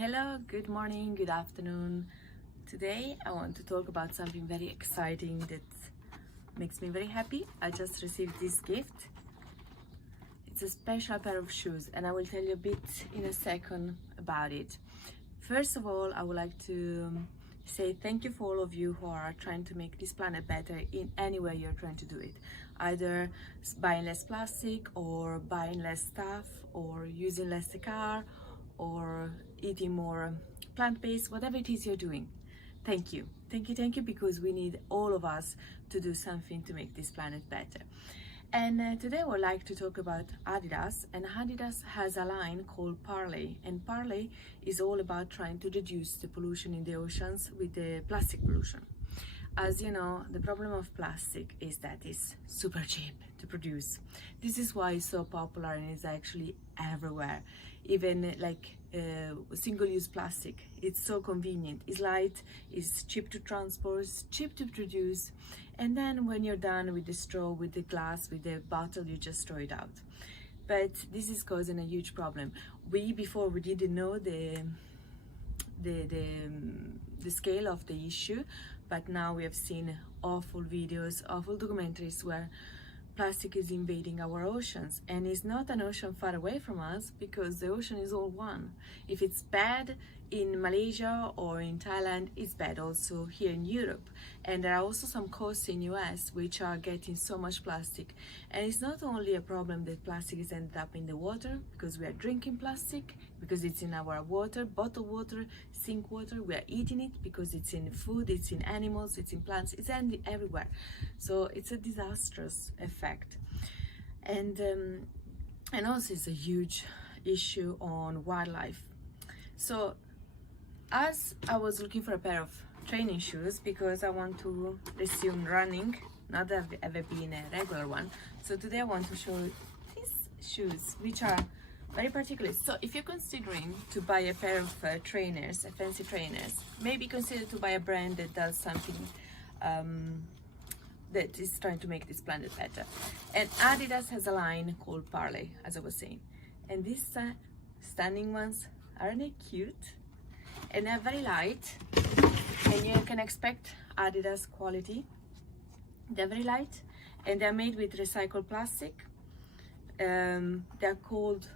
Hello, good morning, good afternoon. Today I want to talk about something very exciting that makes me very happy. I just received this gift. It's a special pair of shoes and I will tell you a bit in a second about it. First of all, I would like to say thank you for all of you who are trying to make this planet better in any way you're trying to do it. Either buying less plastic or buying less stuff or using less the car or eating more plant-based, whatever it is you're doing. Thank you, because we need all of us to do something to make this planet better. And today I would like to talk about Adidas, and Adidas has a line called Parley, and Parley is all about trying to reduce the pollution in the oceans with the plastic pollution. As you know, the problem of plastic is that it's super cheap to produce. This is why it's so popular and it's actually everywhere. Even like single-use plastic, it's so convenient. It's light, it's cheap to transport, it's cheap to produce, and then when you're done with the straw, with the glass, with the bottle, you just throw it out. But this is causing a huge problem. Before we didn't know the scale of the issue, but now we have seen awful videos, awful documentaries where plastic is invading our oceans, and it's not an ocean far away from us because the ocean is all one. If it's bad in Malaysia or in Thailand, it's bad also here in Europe. And there are also some coasts in US which are getting so much plastic. And it's not only a problem that plastic is ended up in the water because we are drinking plastic, because it's in our water, bottled water, sink water, we are eating it because it's in food, it's in animals, it's in plants, it's everywhere. So it's a disastrous effect. And also it's a huge issue on wildlife. So as I was looking for a pair of training shoes because I want to resume running, not that I've ever been a regular one. So today I want to show these shoes, which are very particular. So if you're considering to buy a pair of trainers, fancy trainers, maybe consider to buy a brand that does something that is trying to make this planet better. And Adidas has a line called Parley, as I was saying. And these stunning ones, aren't they cute? And they're very light, and you can expect Adidas quality. They're very light, and they're made with recycled plastic. They're called,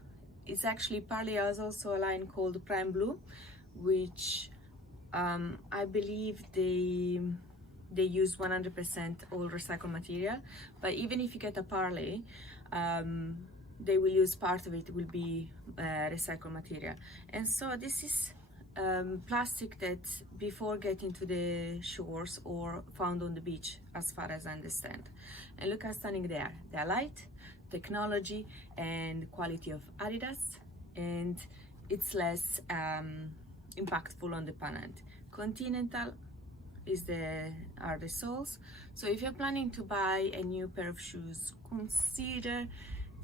it's actually Parley has also a line called Prime Blue, which I believe they use 100% all recycled material. But even if you get a Parley, they will use part of it will be recycled material. And so this is plastic that before getting to the shores or found on the beach, as far as I understand. And look how stunning they are. They're light, technology and quality of Adidas, and it's less impactful on the planet. Continental are the soles. So if you're planning to buy a new pair of shoes, consider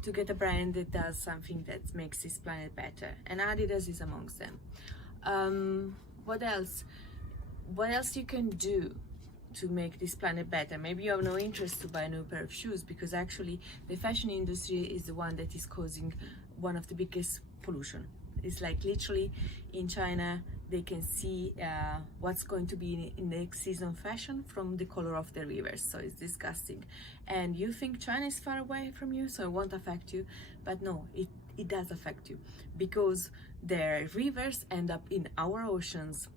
to get a brand that does something that makes this planet better, and Adidas is amongst them. What else you can do to make this planet better? Maybe you have no interest to buy a new pair of shoes because actually the fashion industry is the one that is causing one of the biggest pollution. It's like literally in China they can see what's going to be in next season fashion from the color of the rivers. So it's disgusting. And you think China is far away from you, so it won't affect you, but no, it does affect you because their rivers end up in our oceans,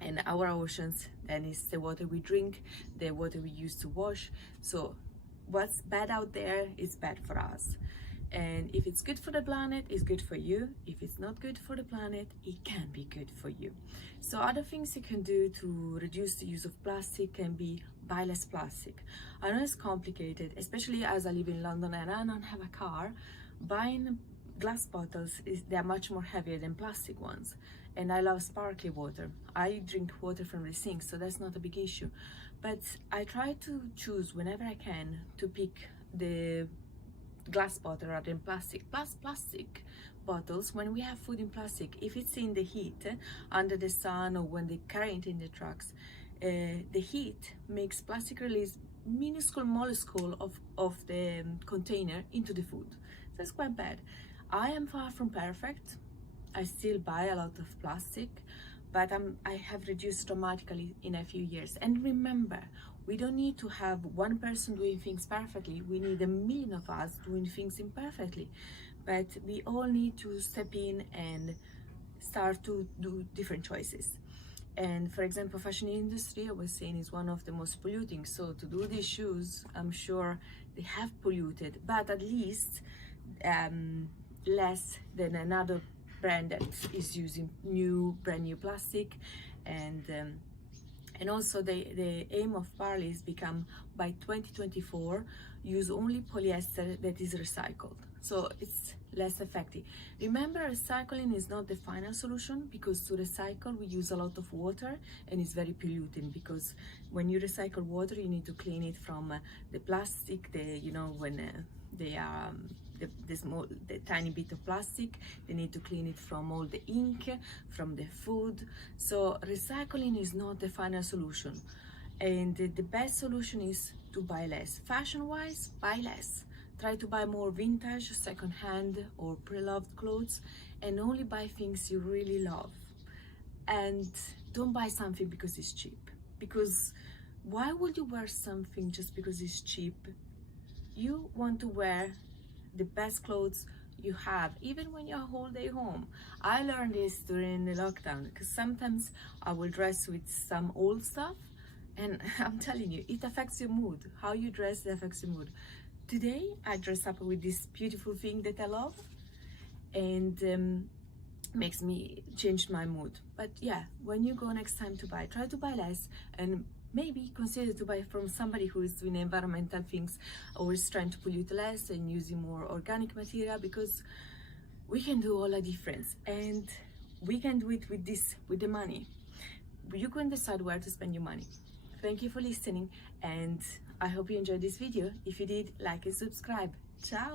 and our oceans then is the water we drink, the water we use to wash. So what's bad out there is bad for us. And if it's good for the planet, it's good for you. If it's not good for the planet, it can be good for you. So other things you can do to reduce the use of plastic can be buy less plastic. I know it's complicated, especially as I live in London and I don't have a car. Buying glass bottles, they're much more heavier than plastic ones. And I love sparkly water. I drink water from the sink, so that's not a big issue. But I try to choose whenever I can to pick the glass bottle rather than plastic. Plus plastic bottles, when we have food in plastic, if it's in the heat under the sun or when they carry it in the trucks, the heat makes plastic release minuscule molecule of the container into the food. So it's quite bad. I am far from perfect. I still buy a lot of plastic, but I have reduced dramatically in a few years. And remember, we don't need to have one person doing things perfectly. We need a million of us doing things imperfectly. But we all need to step in and start to do different choices. And for example, fashion industry, I was saying, is one of the most polluting. So to do these shoes, I'm sure they have polluted, but at least less than another brand that is using brand new plastic. And also the aim of Parley is become by 2024 use only polyester that is recycled, so it's less effective. Remember, recycling is not the final solution, because to recycle we use a lot of water and it's very polluting, because when you recycle water you need to clean it from the plastic, when they are the tiny bit of plastic, they need to clean it from all the ink, from the food. So recycling is not the final solution, and the best solution is to buy less. Fashion wise, buy less. Try to buy more vintage, second-hand or pre-loved clothes, and only buy things you really love. And don't buy something because it's cheap, because why would you wear something just because it's cheap? You want to wear the best clothes you have, even when you're a whole day home. I learned this during the lockdown, because sometimes I will dress with some old stuff, and I'm telling you, it affects your mood. How you dress affects your mood. Today I dress up with this beautiful thing that I love, and makes me change my mood. But yeah, when you go next time to buy, try to buy less, and maybe consider to buy from somebody who is doing environmental things or is trying to pollute less and using more organic material, because we can do all a difference, and we can do it with the money. You can decide where to spend your money. Thank you for listening, and I hope you enjoyed this video. If you did, like and subscribe. Ciao!